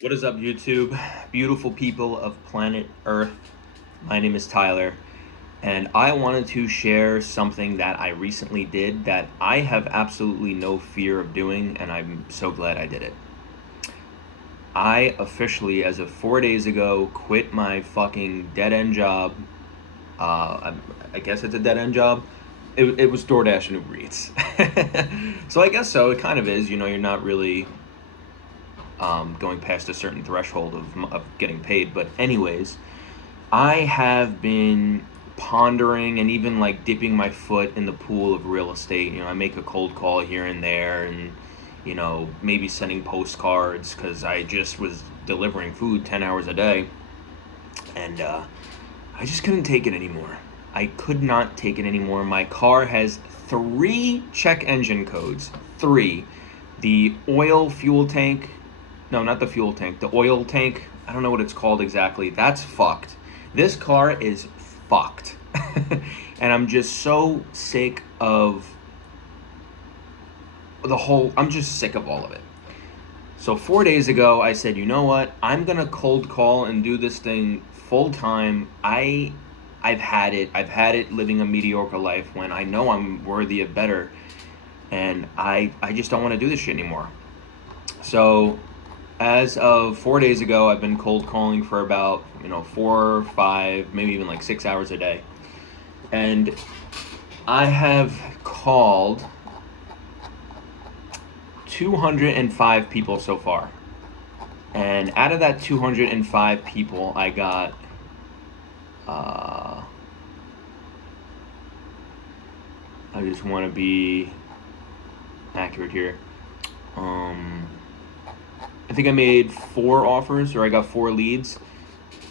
What is up, YouTube? Beautiful people of planet Earth. My name is Tyler, and I wanted to share something that I recently did that I have absolutely no fear of doing, and I'm so glad I did it. I officially, as of 4 days ago, quit my fucking dead end job. I guess it's a dead end job. It was DoorDash and Uber Eats. So I guess so. It kind of is. You're not really going past a certain threshold of getting paid. But anyways, I have been pondering and even like dipping my foot in the pool of real estate. I make a cold call here and there, and maybe sending postcards because I just was delivering food 10 hours a day, and I just couldn't take it anymore. I could not take it anymore. My car has three check engine codes. Three. The oil fuel tank. No, not the fuel tank. The oil tank. I don't know what it's called exactly. That's fucked. This car is fucked. And I'm just so sick of I'm just sick of all of it. So 4 days ago, I said, you know what? I'm gonna cold call and do this thing full time. I've had it. I've had it living a mediocre life when I know I'm worthy of better, and I just don't want to do this shit anymore. So, as of 4 days ago, I've been cold calling for about 4, 5, maybe even like 6 hours a day, and I have called 205 people so far. And out of that 205 people, I got I just want to be accurate here. I think I made 4 offers, or I got 4 leads.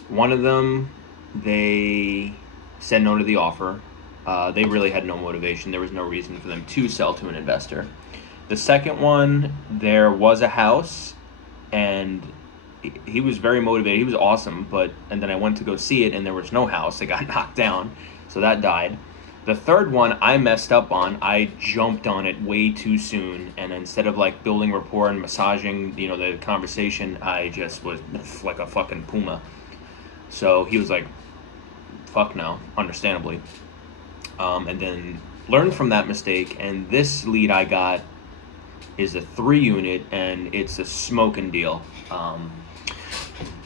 One of them, they said no to the offer. They really had no motivation. There was no reason for them to sell to an investor. The second one, there was a house, and he was very motivated. He was awesome, and then I went to go see it, and there was no house. It got knocked down, so that died. The third one I messed up on. I jumped on it way too soon, and instead of like building rapport and massaging, the conversation, I just was like a fucking puma. So he was like, "Fuck no," understandably, and then learned from that mistake. And this lead I got is a 3 unit, and it's a smoking deal.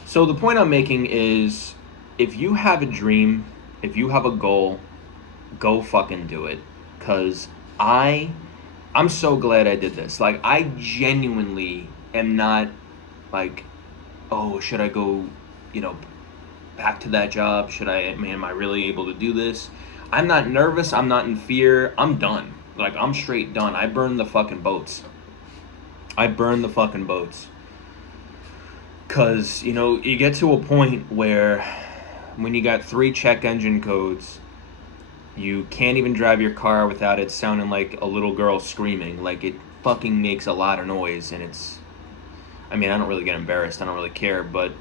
So the point I'm making is, if you have a dream, if you have a goal, go fucking do it. Cause I'm so glad I did this. Like, I genuinely am not like, oh, should I go, back to that job? Am I really able to do this? I'm not nervous. I'm not in fear. I'm done. Like, I'm straight done. I burned the fucking boats. Cause, you get to a point where when you got 3 check engine codes, you can't even drive your car without it sounding like a little girl screaming. Like, it fucking makes a lot of noise, and I don't really get embarrassed. I don't really care, but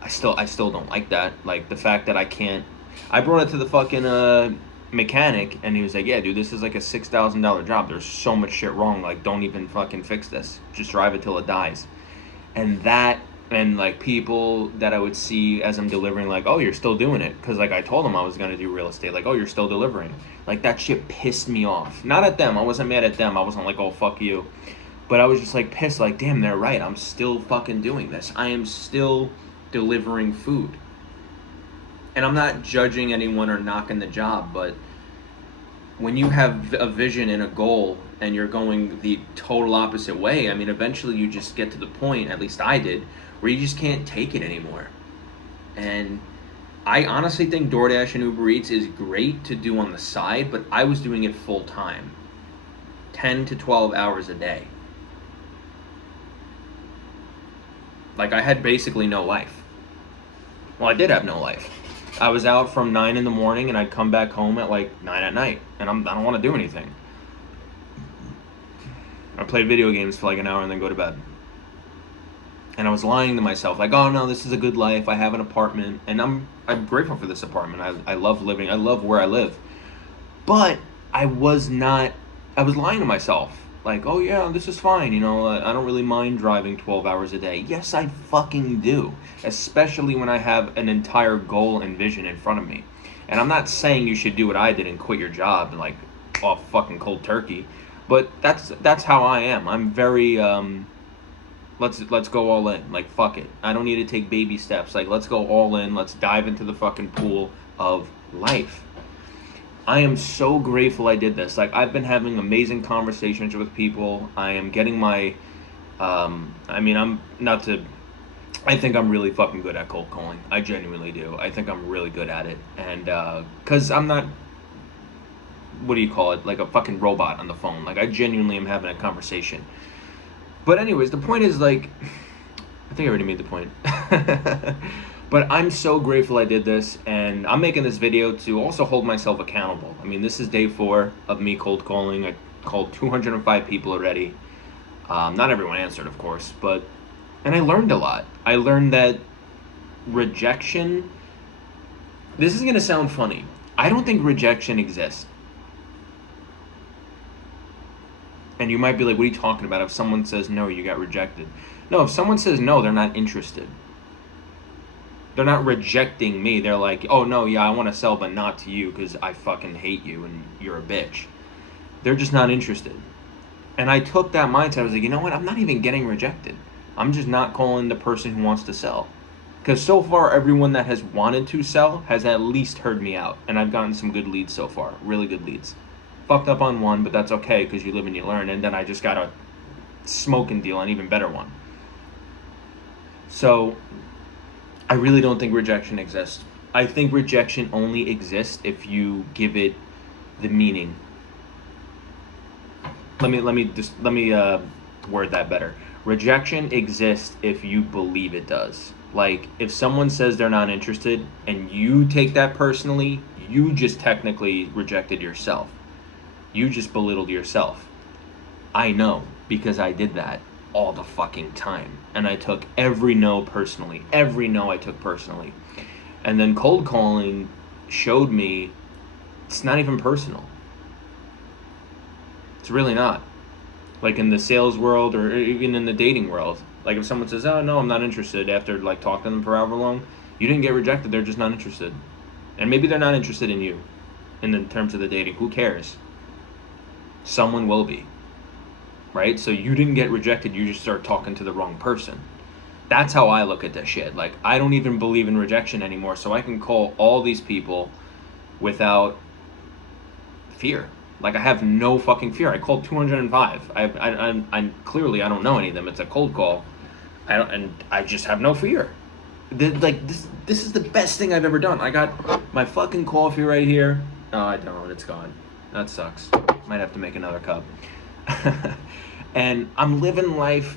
I still don't like that. Like, the fact that I brought it to the fucking mechanic, and he was like, yeah, dude, this is like a $6,000 job. There's so much shit wrong. Like, don't even fucking fix this. Just drive it till it dies. And like, people that I would see as I'm delivering, like, oh, you're still doing it, because like I told them I was gonna do real estate. Like, oh, you're still delivering. Like, that shit pissed me off. Not at them. I wasn't mad at them. I wasn't like, oh, fuck you. But I was just like pissed. Like, damn, they're right. I'm still fucking doing this. I am still delivering food. And I'm not judging anyone or knocking the job, but when you have a vision and a goal, and you're going the total opposite way, eventually you just get to the point, at least I did, where you just can't take it anymore. And I honestly think DoorDash and Uber Eats is great to do on the side, but I was doing it full time, 10 to 12 hours a day. Like, I had basically no life. Well, I did have no life. I was out from 9 in the morning, and I'd come back home at like 9 at night, and I don't want to do anything. I played video games for like an hour and then go to bed. And I was lying to myself, like, oh no, this is a good life. I have an apartment, and I'm grateful for this apartment. I love where I live. But I was lying to myself. Like, oh yeah, this is fine, I don't really mind driving 12 hours a day. Yes, I fucking do. Especially when I have an entire goal and vision in front of me. And I'm not saying you should do what I did and quit your job, like, off fucking cold turkey. But that's how I am. I'm very, let's go all in. Like, fuck it. I don't need to take baby steps. Like, let's go all in. Let's dive into the fucking pool of life. I am so grateful I did this. Like, I've been having amazing conversations with people. I am getting my, I think I'm really fucking good at cold calling. I genuinely do. I think I'm really good at it. And, cause I'm not, what do you call it? Like a fucking robot on the phone. Like, I genuinely am having a conversation. But anyways, the point is, like, I think I already made the point. But I'm so grateful I did this, and I'm making this video to also hold myself accountable. I mean, this is day 4 of me cold calling. I called 205 people already. Not everyone answered, of course, and I learned a lot. I learned that rejection, this is going to sound funny. I don't think rejection exists. And you might be like, what are you talking about? If someone says no, you got rejected. No, if someone says no, they're not interested. They're not rejecting me. They're like, oh no, yeah, I want to sell, but not to you because I fucking hate you and you're a bitch. They're just not interested. And I took that mindset. I was like, you know what? I'm not even getting rejected. I'm just not calling the person who wants to sell. Because so far, everyone that has wanted to sell has at least heard me out. And I've gotten some good leads so far. Really good leads. Fucked up on one, but that's okay because you live and you learn. And then I just got a smoking deal, an even better one. So I really don't think rejection exists. I think rejection only exists if you give it the meaning. Let me word that better. Rejection exists if you believe it does. Like, if someone says they're not interested and you take that personally, you just technically rejected yourself. You just belittled yourself. I know, because I did that all the fucking time. And I took every no personally. Every no I took personally. And then cold calling showed me it's not even personal. It's really not. Like in the sales world or even in the dating world. Like if someone says, oh no, I'm not interested, after like talking to them for however long, you didn't get rejected, they're just not interested. And maybe they're not interested in you in the terms of the dating. Who cares? Someone will be. Right? So you didn't get rejected, you just start talking to the wrong person. That's how I look at this shit. Like, I don't even believe in rejection anymore, so I can call all these people without fear. Like, I have no fucking fear. I called 205. I'm clearly, I don't know any of them. It's a cold call. I just have no fear. This is the best thing I've ever done. I got my fucking coffee right here. Oh, I don't. It's gone. That sucks. Might have to make another cup. And I'm living life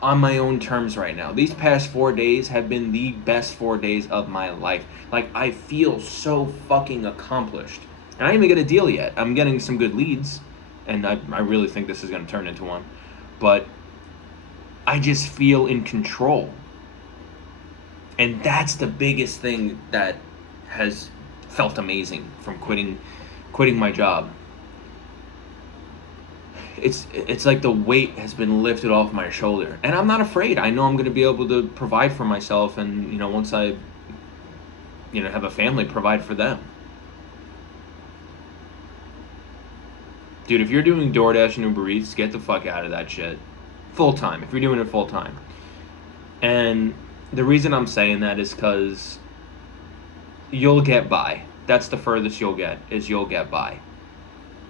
on my own terms right now. These past 4 days have been the best 4 days of my life. Like, I feel so fucking accomplished. And I didn't even get a deal yet. I'm getting some good leads, and I really think this is going to turn into one. But I just feel in control. And that's the biggest thing that has felt amazing from quitting my job. It's like the weight has been lifted off my shoulder, and I'm not afraid. I know I'm going to be able to provide for myself, and once I have a family, provide for them. Dude, if you're doing DoorDash and Uber Eats, get the fuck out of that shit full time. If you're doing it full time. And the reason I'm saying that is because you'll get by. That's the furthest you'll get, is you'll get by.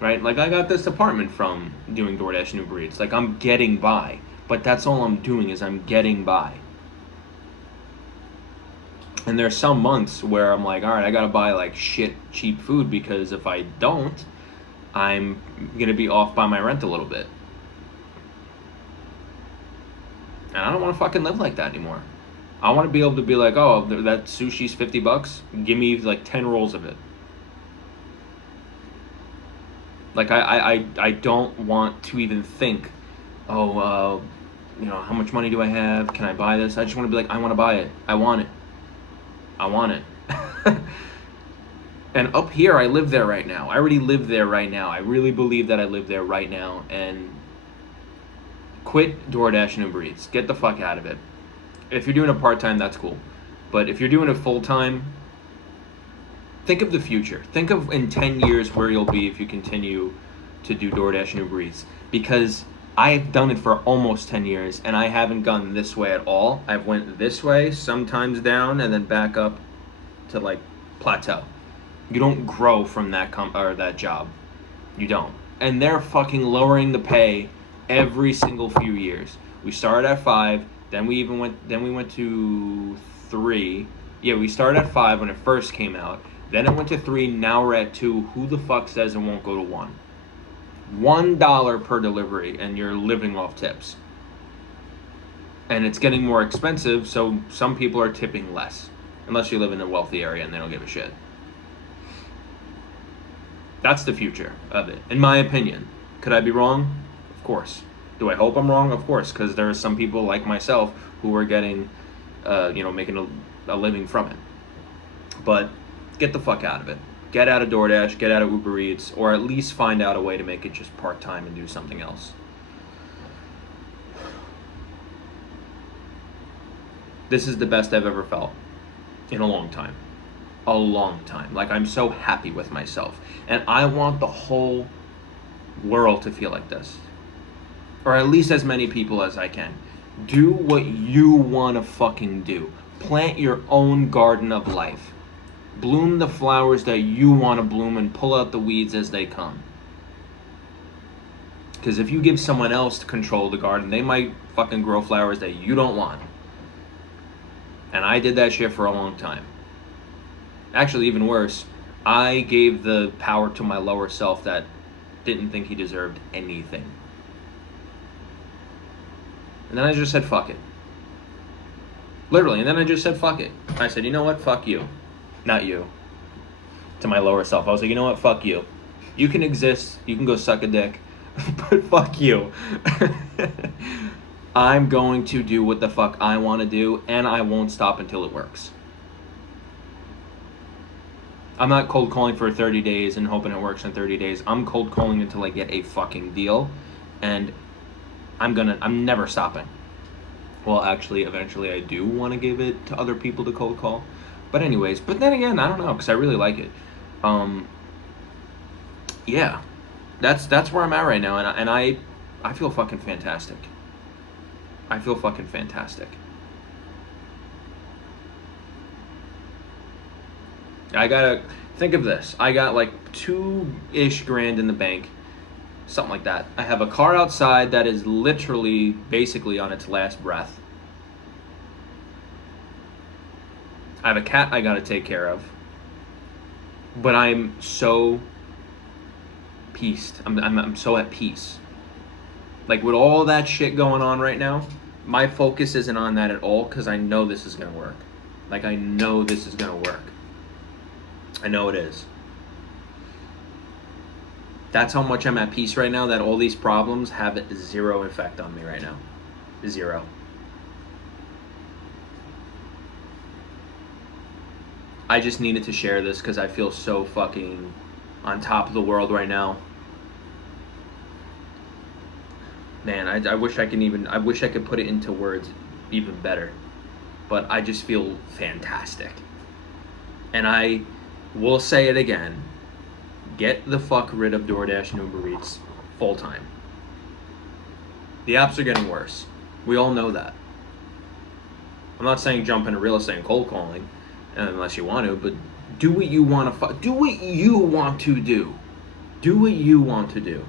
Right? Like, I got this apartment from doing DoorDash and Uber Eats. Like, I'm getting by. But that's all I'm doing, is I'm getting by. And there's some months where I'm like, all right, I gotta buy, like, shit cheap food, because if I don't, I'm gonna be off by my rent a little bit. And I don't want to fucking live like that anymore. I want to be able to be like, oh, that sushi's $50. Give me, like, 10 rolls of it. Like, I don't want to even think, how much money do I have? Can I buy this? I just want to be like, I want to buy it. I want it. I want it. And up here, I live there right now. I already live there right now. I really believe that I live there right now. And Quit DoorDash and Uber Eats. Get the fuck out of it. If you're doing it part-time, that's cool. But if you're doing it full-time, think of the future. Think of in 10 years where you'll be if you continue to do DoorDash and Uber Eats. Because I've done it for almost 10 years, and I haven't gone this way at all. I've went this way, sometimes down, and then back up to, like, plateau. You don't grow from that that job. You don't. And they're fucking lowering the pay every single few years. We started at 5, then we went to 3. Yeah, we started at 5 when it first came out. Then it went to 3, now we're at 2. Who the fuck says it won't go to 1? $1 per delivery, and you're living off tips. And it's getting more expensive, so some people are tipping less. Unless you live in a wealthy area and they don't give a shit. That's the future of it, in my opinion. Could I be wrong? Of course. Do I hope I'm wrong? Of course, because there are some people like myself who are getting, making a living from it. But get the fuck out of it. Get out of DoorDash, get out of Uber Eats, or at least find out a way to make it just part-time and do something else. This is the best I've ever felt in a long time. A long time. Like, I'm so happy with myself. And I want the whole world to feel like this. Or at least as many people as I can. Do what you want to fucking do. Plant your own garden of life. Bloom the flowers that you want to bloom and pull out the weeds as they come. Because if you give someone else to control the garden, they might fucking grow flowers that you don't want. And I did that shit for a long time. Actually, even worse, I gave the power to my lower self that didn't think he deserved anything. And then I just said, fuck it. Literally, and then I just said, fuck it. I said, you know what, fuck you. Not you. To my lower self. I was like, you know what, fuck you. You can exist, you can go suck a dick, but fuck you. I'm going to do what the fuck I want to do, and I won't stop until it works. I'm not cold calling for 30 days and hoping it works in 30 days. I'm cold calling until I get a fucking deal, and I'm never stopping. Well, actually, eventually I do want to give it to other people to cold call. But anyways, but then again, I don't know, because I really like it. Yeah, that's where I'm at right now, and I feel fucking fantastic. I feel fucking fantastic. I gotta think of this. I got like 2-ish grand in the bank, something like that. I have a car outside that is literally, basically on its last breath. I have a cat I gotta take care of. But I'm so peaced. I'm so at peace. Like, with all that shit going on right now, my focus isn't on that at all, because I know this is gonna work. Like, I know this is gonna work. I know it is. That's how much I'm at peace right now, that all these problems have zero effect on me right now. Zero. I just needed to share this because I feel so fucking on top of the world right now. Man, I wish I could put it into words even better. But I just feel fantastic. And I will say it again. Get the fuck rid of DoorDash and Uber Eats full time. The apps are getting worse. We all know that. I'm not saying jump into real estate and cold calling, unless you want to, but do what you want to do what you want to do. Do what you want to do.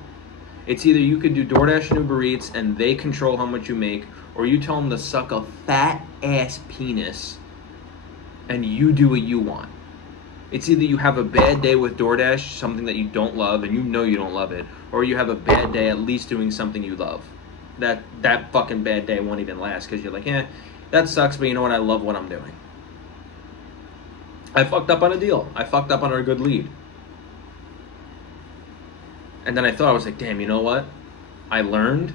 It's either you could do DoorDash and Uber Eats and they control how much you make, or you tell them to suck a fat ass penis and you do what you want. It's either you have a bad day with DoorDash, something that you don't love and you know you don't love it, or you have a bad day at least doing something you love. That fucking bad day won't even last because you're like, that sucks, but you know what? I love what I'm doing. I fucked up on a deal. I fucked up on a good lead. And then I was like, damn, you know what? I learned,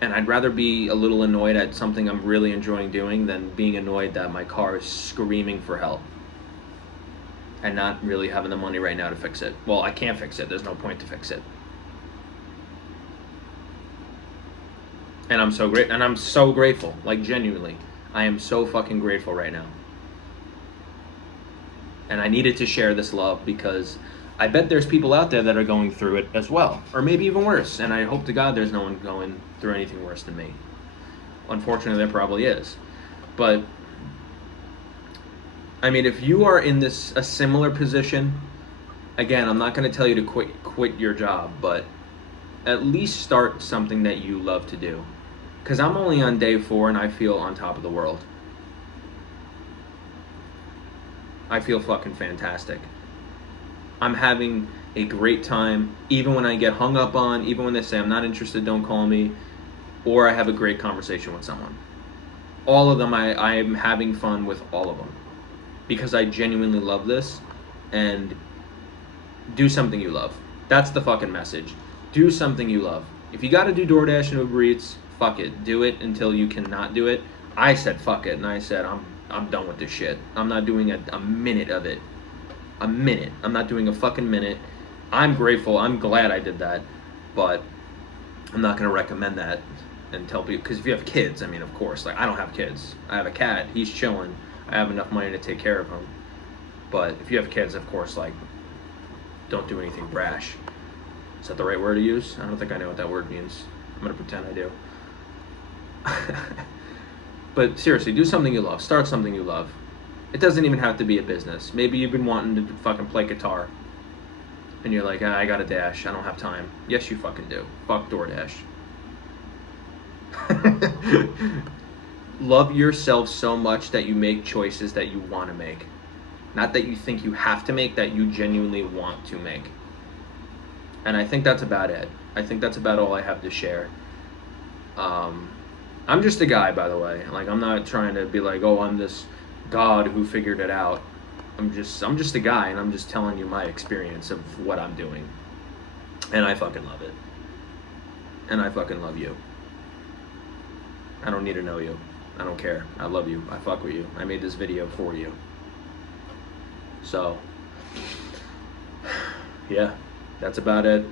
and I'd rather be a little annoyed at something I'm really enjoying doing than being annoyed that my car is screaming for help and not really having the money right now to fix it. Well, I can't fix it. There's no point to fix it. And I'm so great, and I'm so grateful, like genuinely. I am so fucking grateful right now. And I needed to share this love because I bet there's people out there that are going through it as well, or maybe even worse. And I hope to God there's no one going through anything worse than me. Unfortunately, there probably is. But I mean, if you are in a similar position, again, I'm not going to tell you to quit your job, but at least start something that you love to do. Because I'm only on day 4 and I feel on top of the world. I feel fucking fantastic. I'm having a great time, even when I get hung up on, even when they say I'm not interested, don't call me, or I have a great conversation with someone. All of them, I'm having fun with all of them. Because I genuinely love this, and do something you love. That's the fucking message. Do something you love. If you gotta do DoorDash and Uber Eats, fuck it. Do it until you cannot do it. I said fuck it, and I said I'm done with this shit. I'm not doing a minute of it. A minute. I'm not doing a fucking minute. I'm grateful. I'm glad I did that, but I'm not gonna recommend that and tell people, because if you have kids, I mean, of course, like I don't have kids. I have a cat. He's chilling. I have enough money to take care of him. But if you have kids, of course, like, don't do anything brash. Is that the right word to use? I don't think I know what that word means. I'm gonna pretend I do. But seriously, do something you love. Start something you love. It doesn't even have to be a business. Maybe you've been wanting to fucking play guitar, and you're like, I got a dash. I don't have time. Yes, you fucking do. Fuck DoorDash. Love yourself so much that you make choices that you want to make. Not that you think you have to make, that you genuinely want to make. And I think that's about it. I think that's about all I have to share. I'm just a guy, by the way. Like, I'm not trying to be like, oh, I'm this god who figured it out. I'm just a guy, and I'm just telling you my experience of what I'm doing. And I fucking love it. And I fucking love you. I don't need to know you. I don't care. I love you. I fuck with you. I made this video for you. So, yeah, that's about it.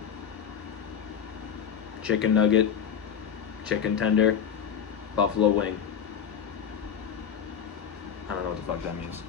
Chicken nugget, chicken tender, buffalo wing. I don't know what the fuck that means.